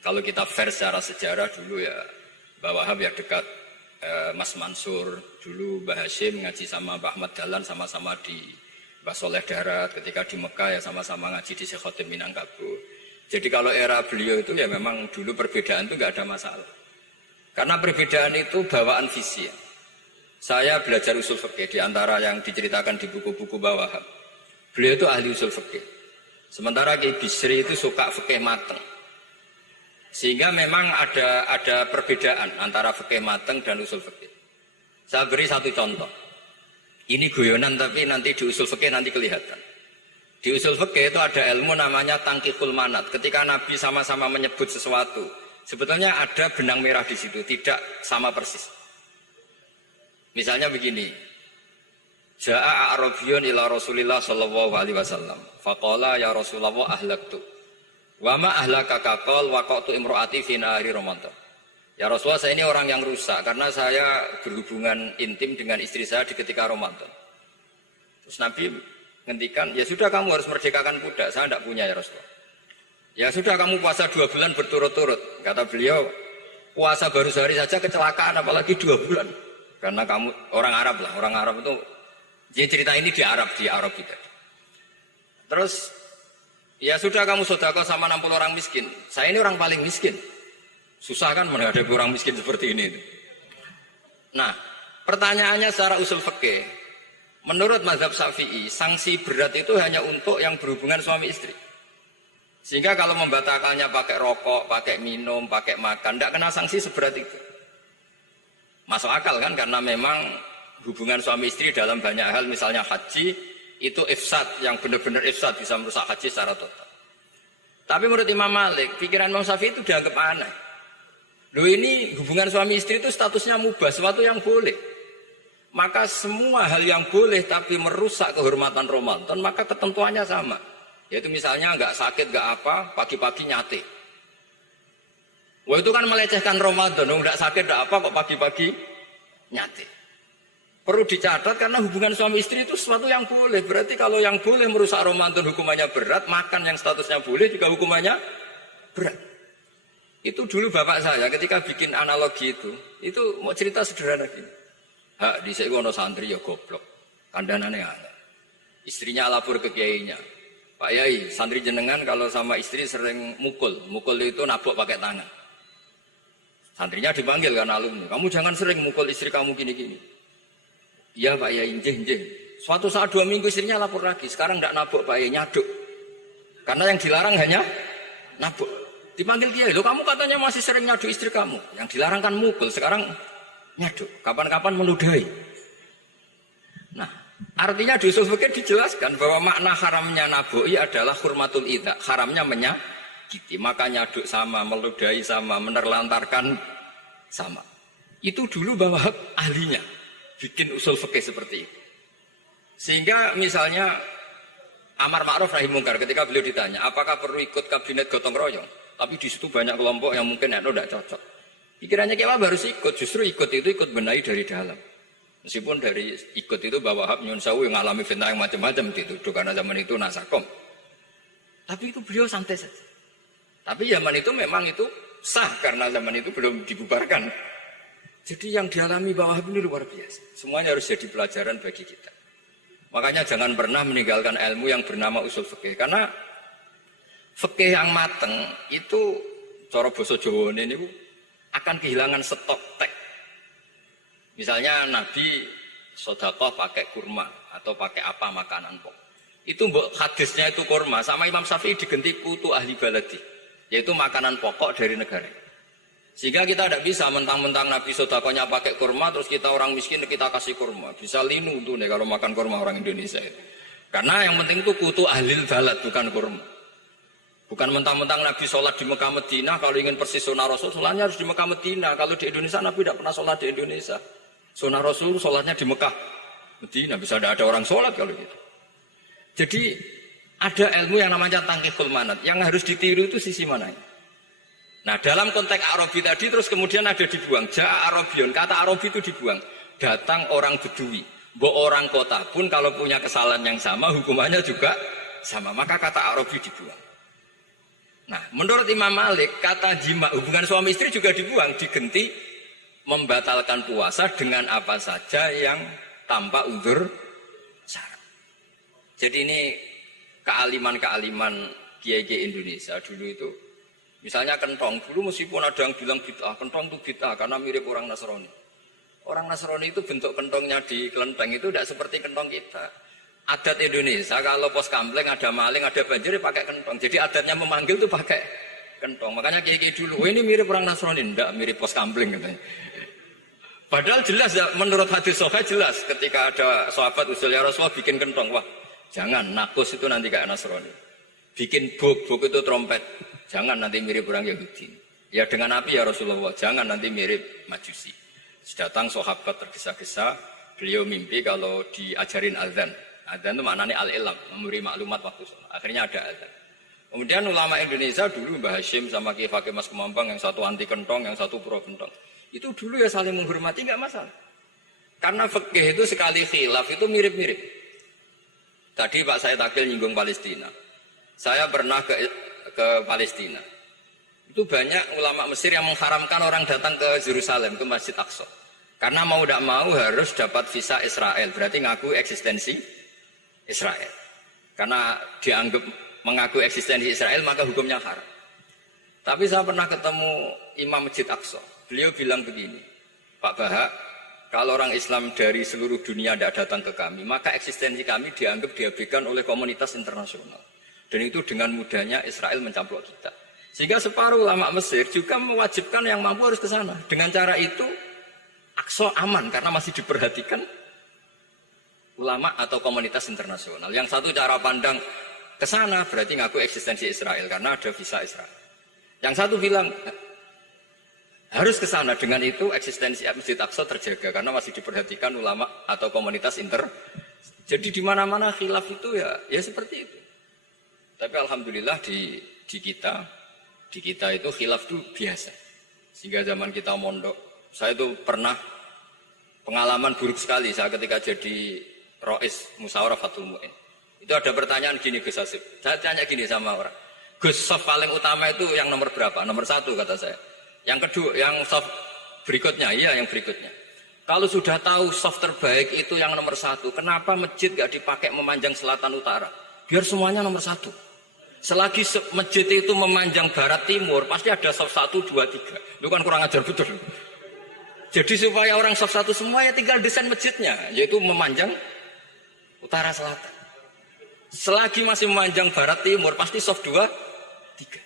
kalau kita fair secara sejarah dulu ya, Mbah Wahab ya dekat Mas Mansur, dulu Mbah Hashim ngaji sama Mbah Ahmad Dahlan, sama-sama di Mbah Soleh Darat, ketika di Mekah ya sama-sama ngaji di Syekh Khotim Minangkabau. Jadi kalau era beliau itu ya memang dulu perbedaan itu nggak ada masalah. Karena perbedaan itu bawaan visi. Saya belajar usul fikih di antara yang diceritakan di buku-buku Mbah Wahab. Beliau itu ahli usul fikih. Sementara Ki Bisri itu suka fikih mateng. Sehingga memang ada perbedaan antara fikih mateng dan usul fikih. Saya beri satu contoh. Ini guyonan tapi nanti di usul fikih nanti kelihatan. Di usul fikih itu ada ilmu namanya tangkikul manat. Ketika Nabi sama-sama menyebut sesuatu, sebetulnya ada benang merah di situ, tidak sama persis. Misalnya begini. Ja'a A'rabiyun ila Rasulillah sallallahu alaihi wasallam. Faqala ya Rasulullah ahlaktu. Wa ma ahlakaka qal waqatu imraati fi nahari Ramadan. Ya Rasulullah, saya ini orang yang rusak karena saya berhubungan intim dengan istri saya di ketika Ramadan. Terus Nabi ngendikan, ya sudah kamu harus merdekakan budak, saya tidak punya ya Rasulullah. Ya sudah kamu puasa 2 bulan berturut-turut. Kata beliau, puasa baru sehari saja kecelakaan apalagi 2 bulan. Karena kamu orang Arab lah, orang Arab itu, jadi cerita ini di Arab kita. Terus, ya sudah kamu sedekah sama 60 orang miskin. Saya ini orang paling miskin. Susah kan menghadapi orang miskin seperti ini. Nah, pertanyaannya secara usul fikih, menurut mazhab Syafi'i, sanksi berat itu hanya untuk yang berhubungan suami istri. Sehingga kalau membatalkannya pakai rokok, pakai minum, pakai makan, tidak kena sanksi seberat itu. Masuk akal kan, karena memang hubungan suami istri dalam banyak hal, misalnya haji, itu ifsad, yang benar-benar ifsad, bisa merusak haji secara total. Tapi menurut Imam Malik, pikiran Imam Syafi'i itu dianggap aneh. Loh ini hubungan suami istri itu statusnya mubah, sesuatu yang boleh. Maka semua hal yang boleh tapi merusak kehormatan Ramadan, maka ketentuannya sama. Yaitu misalnya nggak sakit, nggak apa, pagi-pagi nyate. Wah itu kan melecehkan Ramadan, nggak sakit, nggak apa, kok pagi-pagi nyate. Perlu dicatat karena hubungan suami istri itu sesuatu yang boleh. Berarti kalau yang boleh merusak Ramadan hukumannya berat, makan yang statusnya boleh juga hukumannya berat. Itu dulu bapak saya ketika bikin analogi itu mau cerita sederhana gini. Hak dhisik ono santri ya goblok. Kandhanane aneh. Istrinya lapor ke kiainya. Pak Yai, santri jenengan kalau sama istri sering mukul itu nabok pakai tangan. Santrinya dipanggil kan alumni, kamu jangan sering mukul istri kamu gini-gini. Iya Pak Yai, njeh. Suatu saat 2 minggu istrinya lapor lagi, sekarang tidak nabok Pak Yai, nyaduk. Karena yang dilarang hanya nabok. Dipanggil Kiai, loh kamu katanya masih sering nyaduk istri kamu. Yang dilarang kan mukul, sekarang nyaduk. Kapan-kapan meludahi. Nah, artinya di usul fikih dijelaskan bahwa makna haramnya naboi adalah hurmatul idza, haramnya menyakiti. Maka nyaduk sama, meludahi sama, menerlantarkan sama. Itu dulu bahwa ahlinya bikin usul fikih seperti itu. Sehingga misalnya amar ma'ruf nahi mungkar ketika beliau ditanya, apakah perlu ikut kabinet gotong royong? Tapi di situ banyak kelompok yang mungkin tidak cocok. Pikirannya Kiai harus ikut, justru ikut benahi dari dalam. Meskipun dari ikut itu bahwa Wahab nyun sewu yang ngalami fitnah yang macam-macam dituduh karena zaman itu nasakom. Tapi itu beliau santai saja. Tapi zaman itu memang itu sah karena zaman itu belum dibubarkan. Jadi yang dialami Wahab ini luar biasa. Semuanya harus jadi pelajaran bagi kita. Makanya jangan pernah meninggalkan ilmu yang bernama usul fikih. Karena fikih yang mateng itu cara basa Jawa ini akan kehilangan stok teks. Misalnya Nabi sedekah pakai kurma atau pakai apa makanan pokok. Itu hadisnya itu kurma, sama Imam Syafi'i digenti kutu ahli baladi, yaitu makanan pokok dari negara. Sehingga kita tidak bisa mentang-mentang Nabi sedekahnya pakai kurma terus kita orang miskin kita kasih kurma. Bisa linu tuh nih kalau makan kurma orang Indonesia itu. Karena yang penting itu kutu ahli balad bukan kurma. Bukan mentang-mentang Nabi sholat di Mekah Medina, kalau ingin persis sunnah Rasul, sholatnya harus di Mekah Medina. Kalau di Indonesia, Nabi tidak pernah sholat di Indonesia. Sunnah Rasul, sholatnya di Mekah Medina. Bisa ada orang sholat kalau gitu. Jadi, ada ilmu yang namanya tangkihul manat. Yang harus ditiru itu sisi mananya. Nah, dalam konteks Arabi tadi, terus kemudian ada dibuang. Ja'a Arabion, kata Arabi itu dibuang. Datang orang Bedui. Orang kota pun kalau punya kesalahan yang sama, hukumannya juga sama. Maka kata Arabi dibuang. Nah, menurut Imam Malik, kata jima, hubungan suami istri juga dibuang, digenti membatalkan puasa dengan apa saja yang tanpa uzur syarat. Jadi ini kealiman-kealiman kiai-kiai Indonesia dulu itu, misalnya kentong, dulu meskipun ada yang bilang bid'ah, kentong itu bid'ah karena mirip orang Nasrani. Orang Nasrani itu bentuk kentongnya di kelenteng itu tidak seperti kentong kita. Adat Indonesia kalau pos kampleng ada maling, ada banjir pakai kentong. Jadi adatnya memanggil itu pakai kentong. Makanya kiai-kiai dulu, ini mirip orang Nasrani, enggak mirip pos kampleng katanya. Padahal jelas ya, menurut hadis sahih jelas ketika ada sahabat usul ya Rasulullah bikin kentong, wah jangan nakus itu nanti kayak Nasrani. Bikin buk itu trompet, jangan nanti mirip orang Yahudi. Ya dengan api ya Rasulullah, jangan nanti mirip Majusi. Datang sahabat tergesa-gesa, beliau mimpi kalau diajarin azan. Adzan itu maknanya al-ilam, memberi maklumat waktu sholat. Akhirnya ada adzan. Kemudian ulama Indonesia dulu Mbah Hashim sama Kiai Fakih Mas Kemampang, yang satu anti kentong, yang satu pro kentong. Itu dulu ya saling menghormati, nggak masalah. Karena fikih itu sekali khilaf itu mirip-mirip. Tadi Pak saya Takil nyinggung Palestina. Saya pernah ke Palestina. Itu banyak ulama Mesir yang mengharamkan orang datang ke Yerusalem, ke Masjid Aqsa. Karena mau tidak mau harus dapat visa Israel, berarti ngaku eksistensi Israel. Karena dianggap mengaku eksistensi Israel maka hukumnya haram. Tapi saya pernah ketemu Imam Masjid Aqsa. Beliau bilang begini, Pak Bahak, kalau orang Islam dari seluruh dunia tidak datang ke kami, maka eksistensi kami dianggap diabaikan oleh komunitas internasional. Dan itu dengan mudahnya Israel mencaplok kita. Sehingga separuh ulama Mesir juga mewajibkan yang mampu harus ke sana. Dengan cara itu Aqsa aman karena masih diperhatikan ulama atau komunitas internasional. Yang satu cara pandang ke sana berarti ngaku eksistensi Israel karena ada visa Israel. Yang satu bilang harus ke sana, dengan itu eksistensi Masjid Aqsa terjaga karena masih diperhatikan ulama atau komunitas Jadi di mana-mana khilaf itu ya seperti itu. Tapi alhamdulillah di kita itu khilaf itu biasa. Sehingga zaman kita mondok, saya itu pernah pengalaman buruk sekali saya ketika jadi Rois Musyawarah Fathul Mu'in. Itu ada pertanyaan gini Gus Hasib. Saya tanya gini sama orang, Gus, soft paling utama itu yang nomor berapa? Nomor 1 kata saya. Yang kedua, yang soft berikutnya, iya yang berikutnya. Kalau sudah tahu soft terbaik itu yang nomor 1, kenapa masjid gak dipakai memanjang selatan utara? Biar semuanya nomor satu. Selagi masjid itu memanjang barat timur, pasti ada saf 1, 2, 3. Itu kan kurang ajar betul. Jadi supaya orang saf 1 semua ya tinggal desain masjidnya, yaitu memanjang utara selatan. Selagi masih memanjang barat timur, pasti saf 2, 3.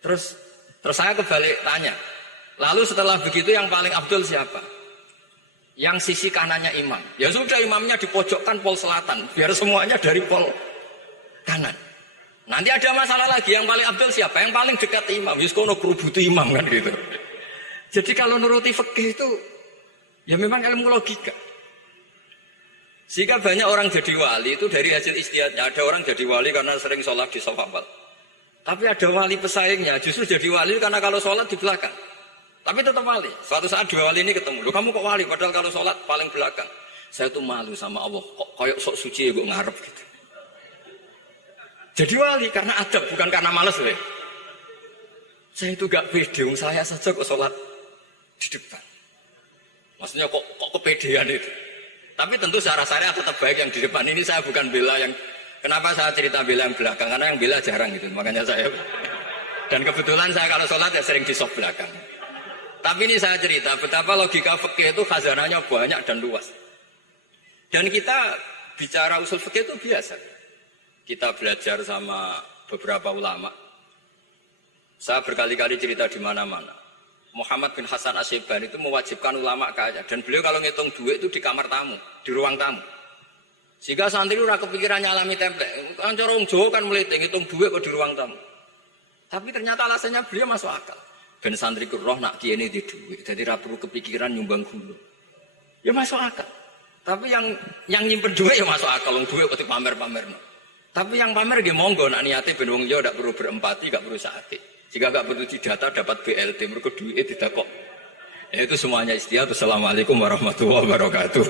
Terus saya kebalik tanya. Lalu setelah begitu yang paling abdul siapa? Yang sisi kanannya imam. Ya sudah imamnya dipojokkan pol selatan, biar semuanya dari pol kanan. Nanti ada masalah lagi, yang paling abdul siapa? Yang paling dekat imam. Yuskono kerubutu imam kan gitu. Jadi kalau nuruti fikih itu ya memang ilmu logika. Sehingga banyak orang jadi wali itu dari hasil ijtihadnya. Ada orang jadi wali karena sering sholat di shaf awal. Tapi ada wali pesaingnya justru jadi wali karena kalau sholat di belakang. Tapi tetap wali. Suatu saat dua wali ini ketemu. Loh, kamu kok wali? Padahal kalau sholat paling belakang. Saya tuh malu sama Allah. Kok kayak sok suci ya gue ngarep gitu. Jadi wali karena adab, bukan karena males loh. Saya itu gak pede, saya saja kok sholat di depan. Maksudnya kok kepedean itu. Tapi tentu secara syariat tetap baik yang di depan. Ini saya bukan bela yang, kenapa saya cerita bela yang belakang? Karena yang bela jarang gitu, makanya saya. Dan kebetulan saya kalau sholat ya sering di sop belakang. Tapi ini saya cerita betapa logika fikih itu khazanahnya banyak dan luas. Dan kita bicara usul fikih itu biasa. Kita belajar sama beberapa ulama. Saya berkali-kali cerita di mana-mana. Muhammad bin Hasan Asyibani itu mewajibkan ulama kaya. Dan beliau kalau ngitung duit itu di kamar tamu, di ruang tamu. Sehingga santri itu kepikiran nyalami template. Kan cara orang Jawa kan melihat ngitung duit kok di ruang tamu. Tapi ternyata alasannya beliau masuk akal. Ben santri roh nak kiai ini di duit. Jadi perlu kepikiran nyumbang gulu. Ya masuk akal. Tapi yang nyimpen duit ya masuk akal. Duit kok dipamer-pamer. Tapi yang pamer dia monggo nak niate ben wong liya ndak perlu berempati, gak perlu sakit. Jika gak perlu didata dapat BLT mergo duit tidak kok. Itu semuanya istihad. Assalamualaikum warahmatullahi wabarakatuh.